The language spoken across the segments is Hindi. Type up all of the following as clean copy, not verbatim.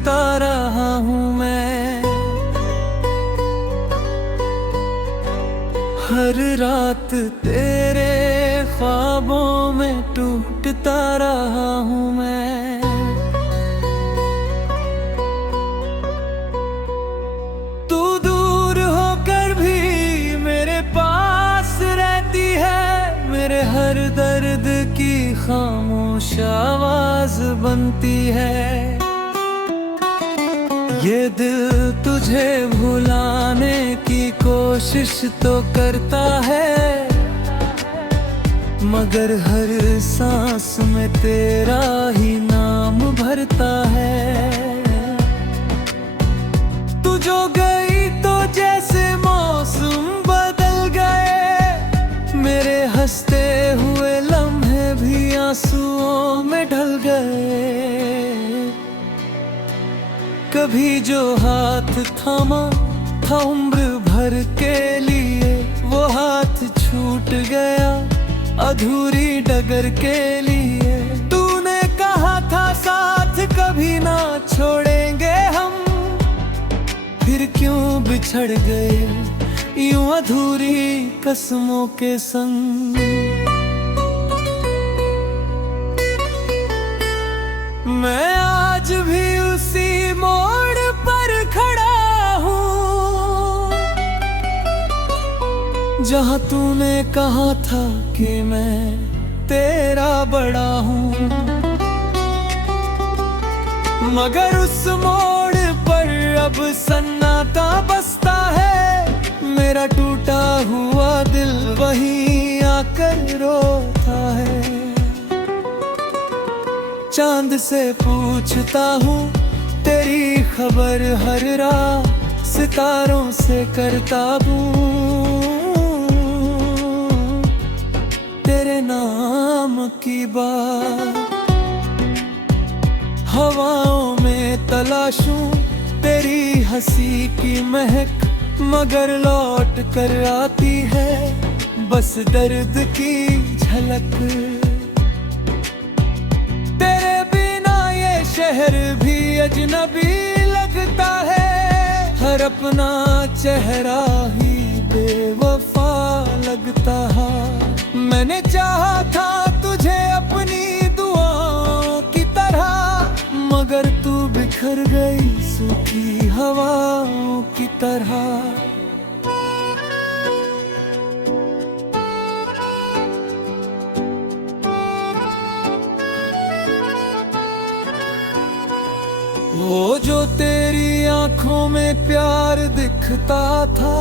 ढूंढता रहा हूँ मैं। हर रात तेरे ख्वाबों में टूटता रहा हूँ मैं। तू दूर होकर भी मेरे पास रहती है, मेरे हर दर्द की खामोश आवाज बनती है। ये दिल तुझे भुलाने की कोशिश तो करता है, मगर हर सांस में तेरा ही नाम भरता है। तू जो गई तो जैसे मौसम बदल गए, मेरे हंसते हुए लम्हे भी आंसुओं में ढल गए। कभी जो हाथ थामा था उम्र भर के लिए, वो हाथ छूट गया अधूरी डगर के लिए। तूने कहा था साथ कभी ना छोड़ेंगे हम, फिर क्यों बिछड़ गए यूं अधूरी कसमों के संग। मैं आज भी उसी मोड़ पर खड़ा हूँ, जहाँ तूने कहा था कि मैं तेरा बड़ा हूँ। मगर उस मोड़ पर अब सन्नाटा बसता है, मेरा टूटा हुआ दिल वहीं आकर रोता है। चांद से पूछता हूँ तेरी खबर हर रात, सितारों से करता हूँ तेरे नाम की बात। हवाओं में तलाशूं तेरी हंसी की महक, मगर लौट कर आती है बस दर्द की झलक। तेरे बिना ये शहर भी अजनबी लगता है, हर अपना चेहरा ही बेवफा लगता है। मैंने चाहा था तुझे अपनी दुआओं की तरह, मगर तू बिखर गई सूखी हवाओं की तरह। वो जो तेरी आंखों में प्यार दिखता था,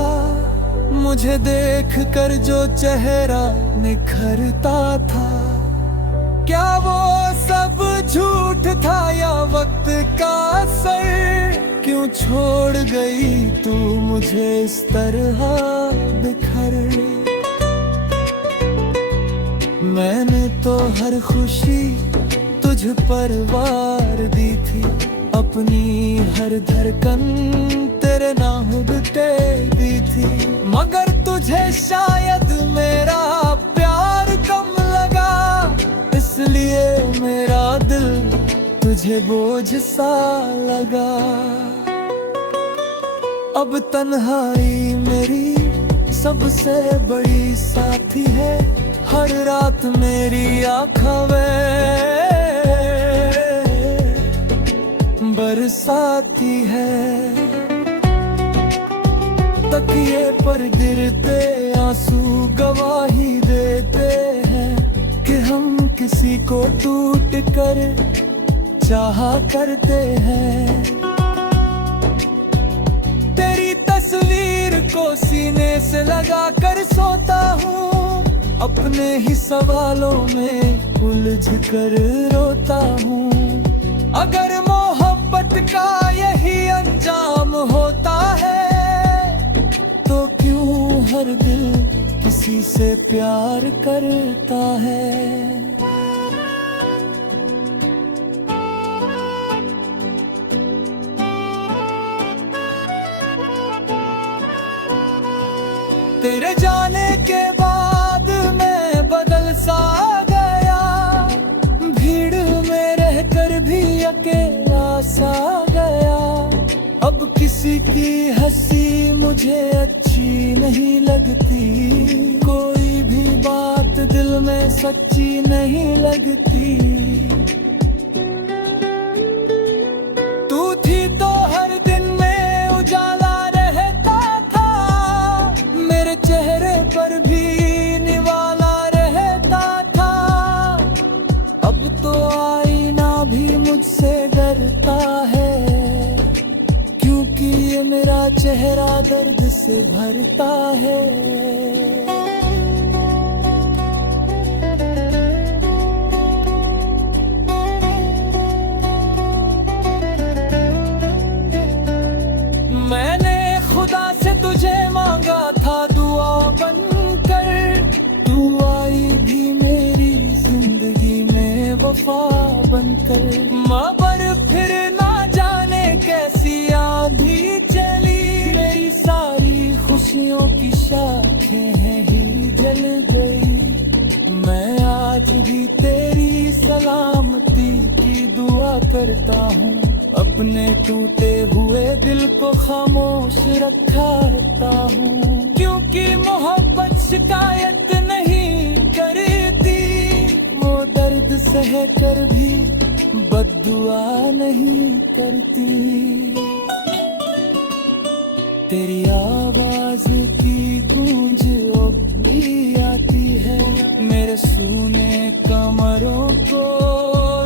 मुझे देख कर जो चेहरा निखरता था, क्या वो सब झूठ था या वक्त का असर? क्यों छोड़ गई तू मुझे इस तरह बिखर? मैंने तो हर खुशी तुझ पर वार दी थी, अपनी हर धड़कन तेरे नाम पे दी थी। मगर तुझे शायद मेरा प्यार कम लगा, इसलिए मेरा दिल तुझे बोझ सा लगा। अब तन्हाई मेरी सबसे बड़ी साथी है, हर रात मेरी आँखें बरसाती है। तकिए पर गिरते आंसू गवाही देते हैं कि हम किसी को टूट कर चाहा करते हैं। तेरी तस्वीर को सीने से लगा कर सोता हूँ, अपने ही सवालों में उलझ कर रोता हूँ। अगर मोहब्बत का यही अंजाम होता है, तो क्यों हर दिल किसी से प्यार करता है? तेरे जाने के बाद मैं बदल सा गया, भीड़ में रहकर भी अकेला सा गया। किसी की हंसी मुझे अच्छी नहीं लगती, कोई भी बात दिल में सच्ची नहीं लगती। तू थी तो हर दिन में उजाला रहता था, मेरे चेहरे पर भी निवाला रहता था। अब तो आईना भी मुझसे डरता है, क्योंकि ये मेरा चेहरा दर्द से भरता है। मैंने खुदा से तुझे मांगा था दुआ बनकर, तू आई भी मेरी जिंदगी में वफा बनकर। मगर फिर ना जाने कैसी आंधी चली, मेरी सारी खुशियों की शाखें ही जल गई। मैं आज भी तेरी सलामती की दुआ करता हूँ, अपने टूटे हुए दिल को खामोश रखता हूँ। क्योंकि मोहब्बत शिकायत नहीं करती, वो दर्द सह कर भी बद्दुआ नहीं करती। तेरी आवाज की गूंज अब भी आती है, मेरे सूने कमरों को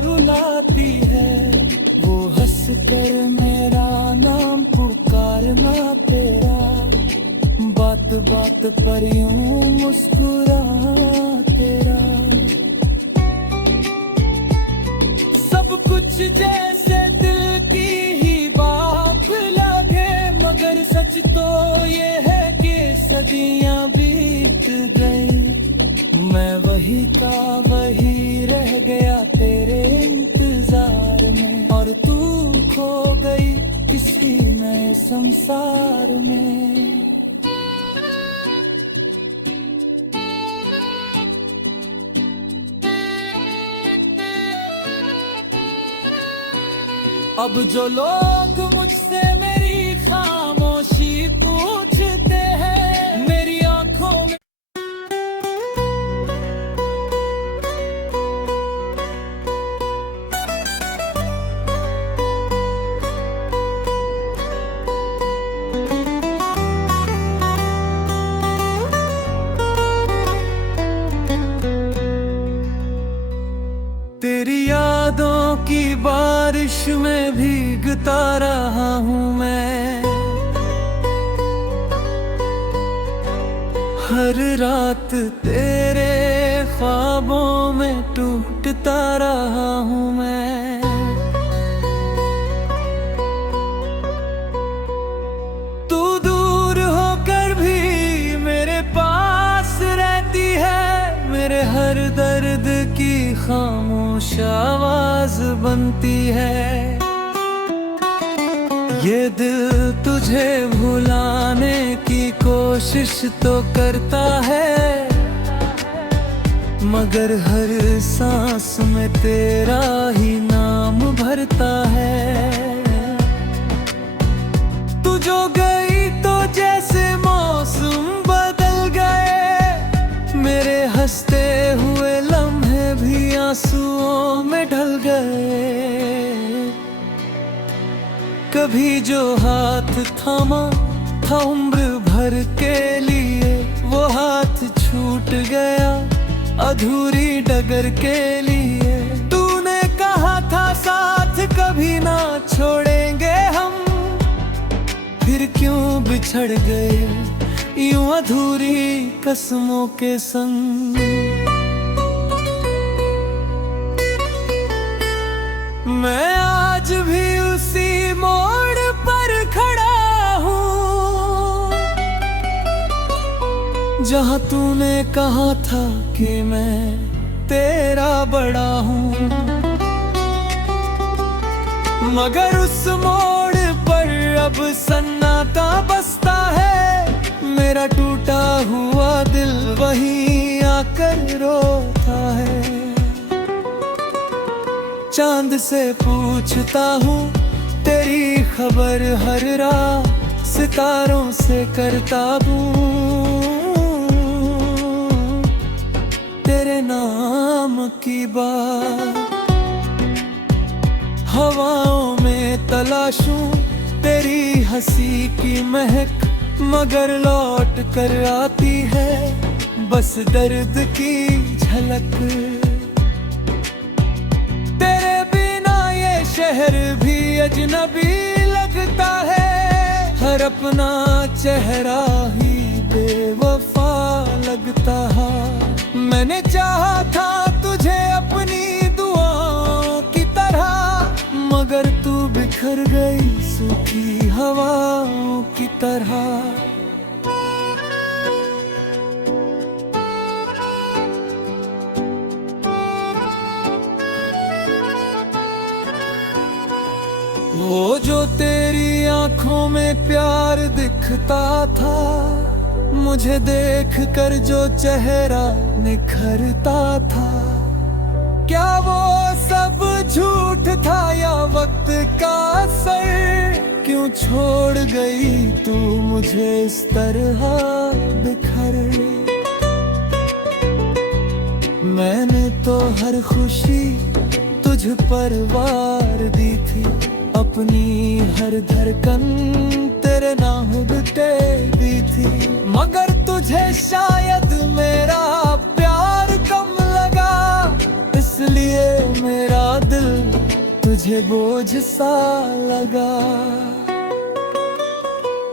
रुलाती है। वो हंस कर मेरा नाम पुकारना तेरा, बात बात पर यूं मुस्कुरा तेरा। सब कुछ जैसे दिल की ही बात लगे, मगर सच तो ये है कि सदियां बीत गई। मैं वही का वही रह गया तेरे इंतजार में, और तू खो गई किसी नए संसार में। अब जो लोग मुझसे मेरी खामोशी पूछते हैं, मेरी आंखों में तेरी यादों की बारिश में भीगता रहा हूँ मैं। हर रात तेरे ख्वाबों में टूटता रहा हूँ मैं। तू दूर होकर भी मेरे पास रहती है, मेरे हर दर्द की खामोश आवाज बनती है। ये दिल तुझे भुलाने की कोशिश तो करता है, मगर हर सांस में तेरा ही नाम भरता है। तू जो गई तो जैसे मौसम बदल गए, मेरे हंसते हुए लम्हे भी आंसुओं में ढल गए। कभी जो हाथ थामा था उम्र भर के लिए, वो हाथ छूट गया अधूरी डगर के लिए। तूने कहा था साथ कभी ना छोड़ेंगे हम, फिर क्यों बिछड़ गए यूं अधूरी कसमों के संग। मैं आज भी उसी मोड़ पर खड़ा हूँ, जहाँ तूने कहा था कि मैं तेरा बड़ा हूँ। मगर उस मोड़ पर अब सन्नाटा बसता है, मेरा टूटा हुआ दिल वहीं आकर रोता है। चांद से पूछता हूँ तेरी खबर हर रात सितारों से करता हूँ, तेरे नाम की बात हवाओं में तलाशूं, तेरी हंसी की महक मगर लौट कर आती है बस दर्द की झलक। तेरे बिना ये शहर भी अजनबी लगता है, हर अपना चेहरा ही बेवफा लगता है। मैंने चाहा था तुझे अपनी दुआओं की तरह, मगर तू बिखर गई सूखी हवाओं की तरह। वो जो तेरी आंखों में प्यार दिखता था, मुझे देख कर जो चेहरा निखरता था, क्या वो सब झूठ था या वक्त का असर? क्यों छोड़ गई तू मुझे इस तरह बिखर? मैंने तो हर खुशी तुझ पर वार दी थी, अपनी हर धड़कन तेरे नाम पे दी थी, मगर तुझे शायद मेरा प्यार कम लगा, इसलिए मेरा दिल तुझे बोझ सा लगा।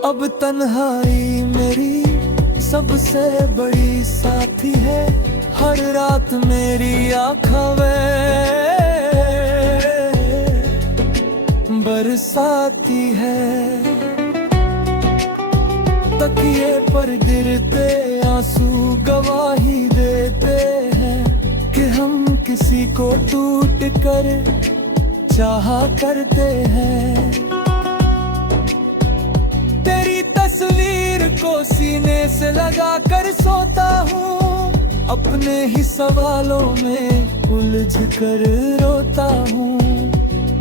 अब तन्हाई मेरी सबसे बड़ी साथी है, हर रात मेरी आँखें बरसाती है। तकिए पर गिरते आंसू गवाही देते हैं कि हम किसी को टूट कर चाहा करते हैं। तेरी तस्वीर को सीने से लगा कर सोता हूँ, अपने ही सवालों में उलझ कर रोता हूँ।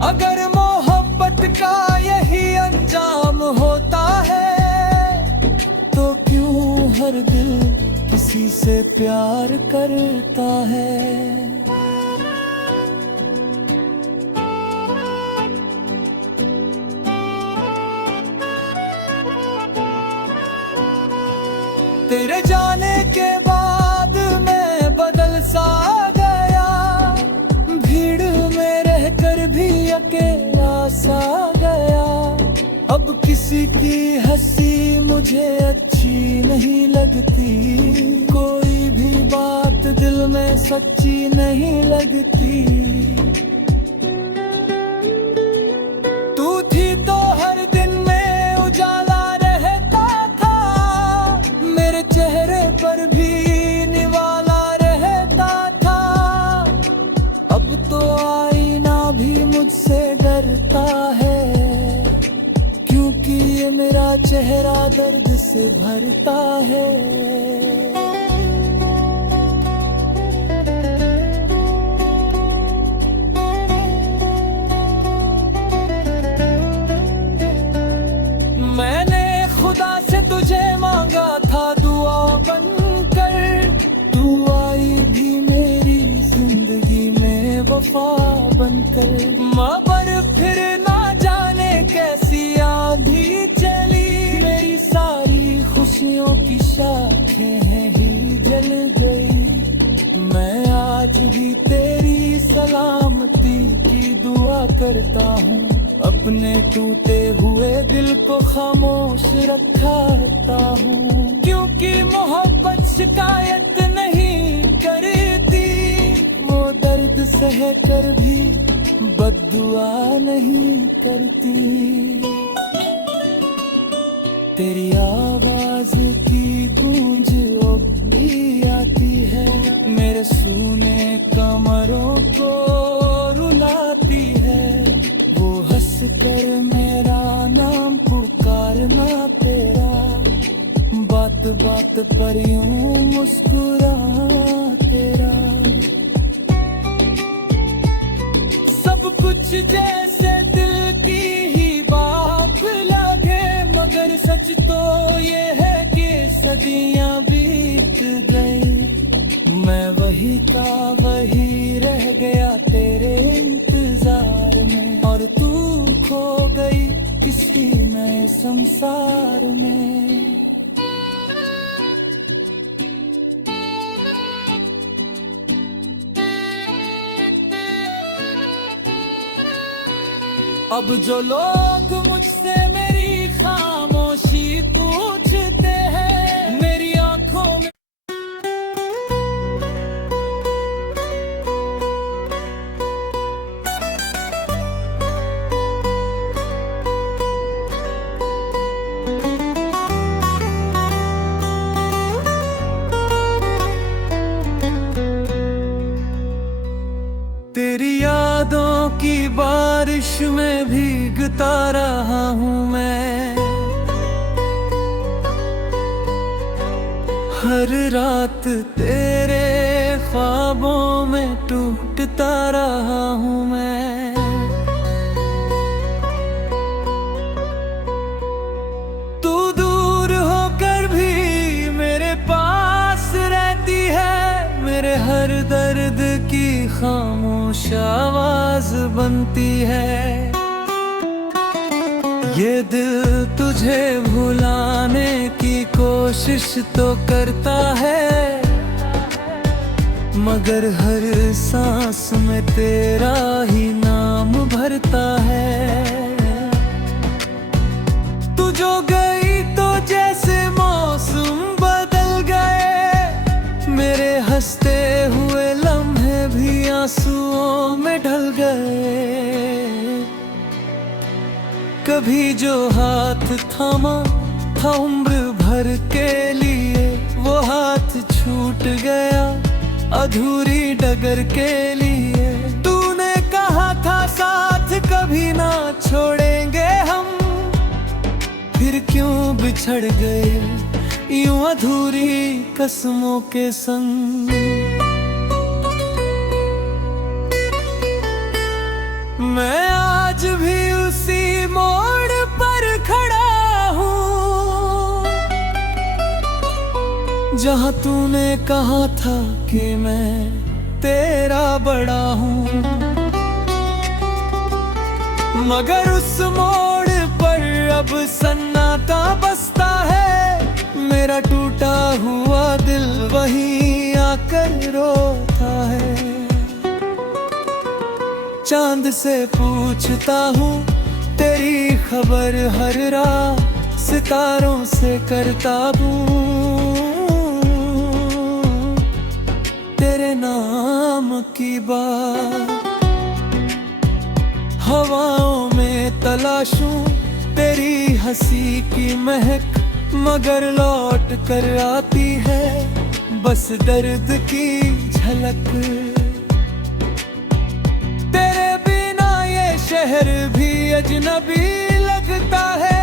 अगर मोहब्बत का यही अंजाम होता है, तो क्यों हर दिल किसी से प्यार करता है? तेरे जाने के बाद मैं बदल सा गया, भीड़ में रहकर भी अकेला सा गया। अब किसी की हंसी मुझे अच्छी नहीं लगती, कोई भी बात दिल में सच्ची नहीं लगती। तू थी तो हर दिन में उजाला रहता था, मेरे चेहरे पर भी निवाला रहता था। अब तो आईना भी मुझसे डरता है, क्योंकि ये मेरा चेहरा दर्द से भरता है। मैंने खुदा से तुझे मांगा था दुआ बनकर, तू आई भी मेरी जिंदगी में वफा बनकर। मगर फिर ना जाने कैसी आंधी चली, मेरी सारी खुशियों की शाखें ही जल गई। मैं आज भी तेरी सलामती की दुआ करता हूँ, अपने टूटे हुए दिल को खामोश रखता हूँ। क्योंकि मोहब्बत शिकायत नहीं करती, वो दर्द सह कर भी बद्दुआ नहीं करती। तेरी आवाज की गूंज अब भी आती है, मेरे सूने कमरों को रुलाती है। वो हंस कर मेरा नाम पुकारना तेरा, बात बात पर यूं मुस्कुरा तेरा। सब कुछ जैसे दिल की ही सदियां बीत गई, मैं वही का वही रह गया तेरे इंतजार में, और तू खो गई किसी नए संसार में। अब जो लोग मुझसे मेरी खामोशी पूछते हैं, मेरी आंखों में तेरी यादों की बारिश में भीगता रहा हूँ मैं, हर रात तेरे ख्वाबों में टूटता रहा हूँ मैं। तू दूर होकर भी मेरे पास रहती है, मेरे हर दर्द की खामोश आवाज बनती है। ये दिल तुझे भुलाने की कोशिश तो करता है, मगर हर सांस में तेरा ही नाम भरता है। तू जो गई तो जैसे मौसम बदल गए, मेरे हंसते हुए लम्हे भी आंसुओं में ढल गए। कभी जो हाथ थामा था उम्र भर के लिए, वो हाथ छूट गया अधूरी डगर के लिए। तूने कहा था साथ कभी ना छोड़ेंगे हम, फिर क्यों बिछड़ गए यूं अधूरी कसमों के संग। मैं आज भी उसी मोड़ पर खड़ा हूँ, जहाँ तूने कहा था कि मैं तेरा बड़ा हूँ, मगर उस मोड़ पर अब सन्नाटा बसता है। मेरा टूटा हुआ दिल वहीं आकर रोता है। चांद से पूछता हूँ तेरी खबर हर रात, सितारों से करता हूँ तेरे नाम की बात। हवाओं में तलाशूं तेरी हंसी की महक, मगर लौट कर आती है बस दर्द की झलक। तेरे बिना ये शहर भी अजनबी लगता है,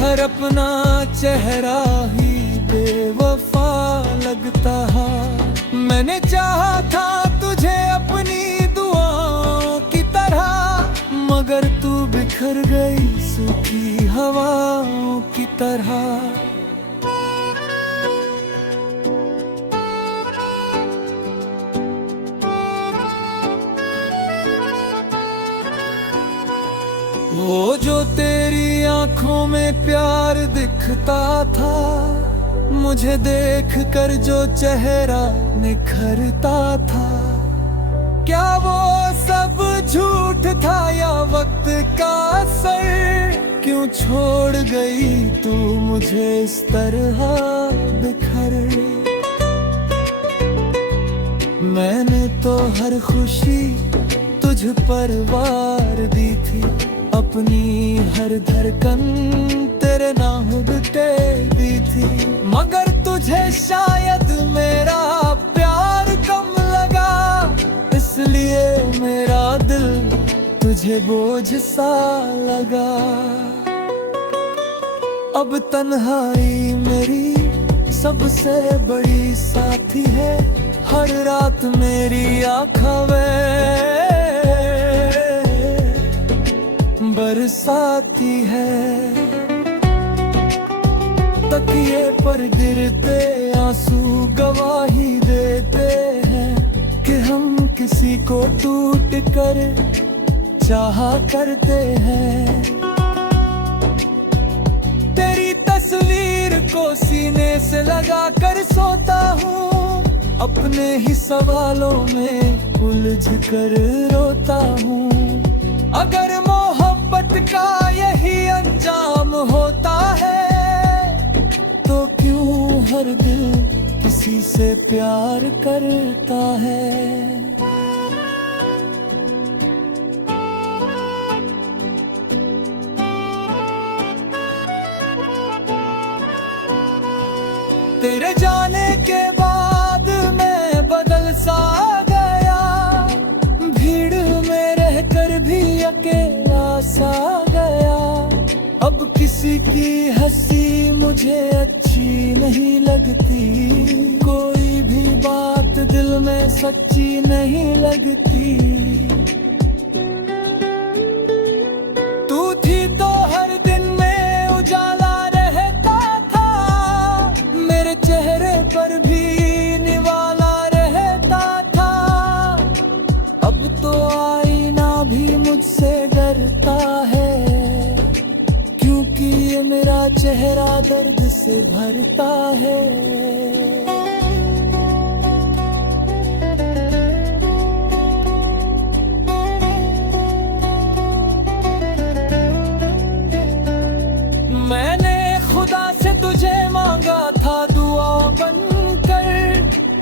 हर अपना चेहरा ही बेवफा लगता है। मैंने चाहा था तुझे अपनी दुआओं की तरह, मगर तू बिखर गई सूखी हवाओं की तरह। वो जो तेरी आंखों में प्यार दिखता था, मुझे देख कर जो चेहरा निखरता था, क्या वो सब झूठ था या वक्त का असर? क्यों छोड़ गई तू मुझे इस तरह बिखर? मैंने तो हर खुशी तुझ पर वार दी थी, अपनी हर धड़कन तेरे नाम पे दी थी, मगर तुझे शायद मेरा प्यार कम लगा, इसलिए मेरा दिल तुझे बोझ सा लगा। अब तन्हाई मेरी सबसे बड़ी साथी है, हर रात मेरी आँखें बरसाती है। तकिए पर गिरते आंसू गवाही देते हैं कि हम किसी को टूट कर चाहा करते हैं। तेरी तस्वीर को सीने से लगा कर सोता हूँ, अपने ही सवालों में उलझ कर रोता हूँ। अगर मोहब्बत का यही अंजाम होता है तो क्यों हर दिल किसी से प्यार करता है। तेरे जाने के बाद मैं बदल सा गया, भीड़ में रहकर भी अकेला सा गया। अब किसी की हंसी मुझे अच्छी नहीं लगती, कोई भी बात दिल में सच्ची नहीं लगती। तू थी तो हर दिन में उजाला रहता था, मेरे चेहरे पर भी निवाला रहता था। अब तो आईना भी मुझसे डरता है, क्योंकि ये मेरा चेहरा दर्द से भरता है। मैंने खुदा से तुझे मांगा था दुआ बनकर,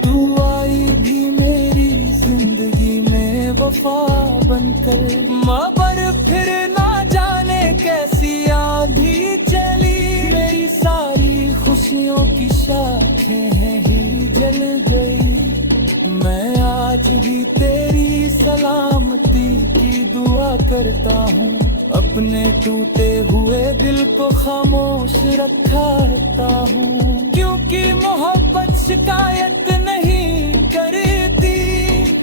तू आई भी मेरी जिंदगी में वफा बनकर। मगर फिर ना जाने कैसी आंधी चली, मेरी सारी खुशियों की शाखें ही जल गई। मैं आज भी तेरी सलामती की दुआ करता हूँ, अपने टूटे हुए दिल को खामोश रखता हूँ। क्योंकि मोहब्बत शिकायत नहीं करती,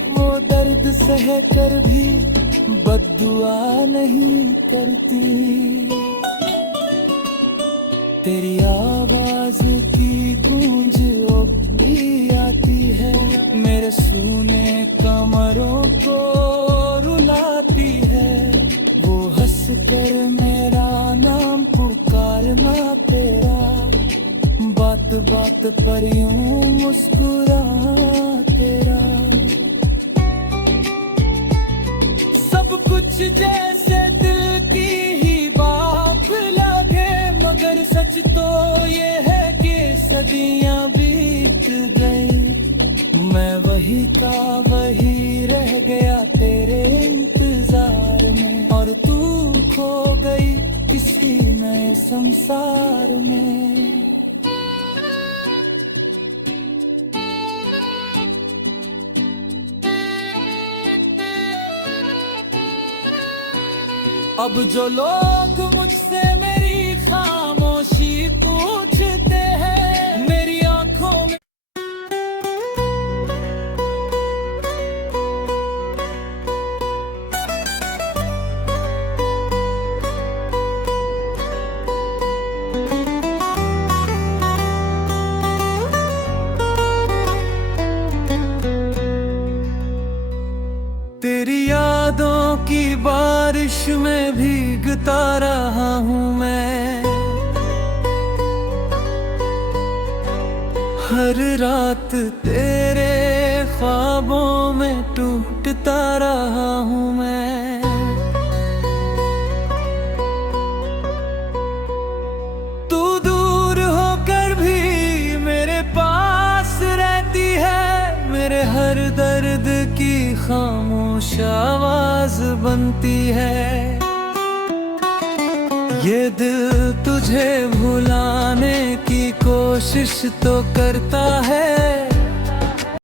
वो दर्द सह कर भी बद्दुआ नहीं करती। तेरी आवाज की गूंज अब भी आती है, मेरे सूने कमरों को रुलाती है। वो हंस कर मेरा नाम पुकारना तेरा, बात बात पर यूं मुस्कुरा तेरा। सब कुछ जैसे दिल की ही बात लगे, मगर सच तो ये है कि सदियां बीत गई। मैं वही का वही रह गया तेरे इंतजार में, और तू खो गई किसी नए संसार में। अब जो लोग मुझसे मेरी खामोशी पूछते हैं, मेरी आंखों में तेरी यादों की बारिश में भीगता रहा हूँ मैं। हर रात तेरे ख्वाबों में टूटता रहा हूँ मैं। तू दूर होकर भी मेरे पास रहती है, मेरे हर दर्द की खामोश आवाज बनती है। ये दिल तुझे भुलाने की कोशिश तो करता है,